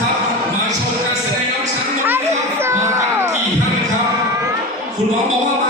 ครับ มาชมการแสดงน้องช้างน้องครับมากันกี่ท่านครับ คุณน้องบอกว่า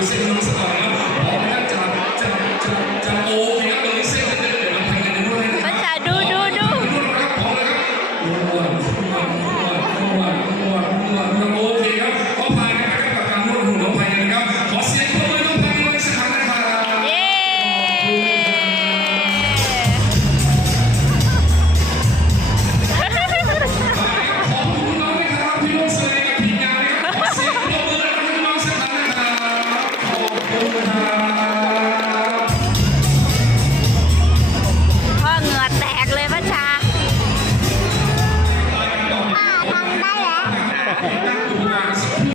Aí você não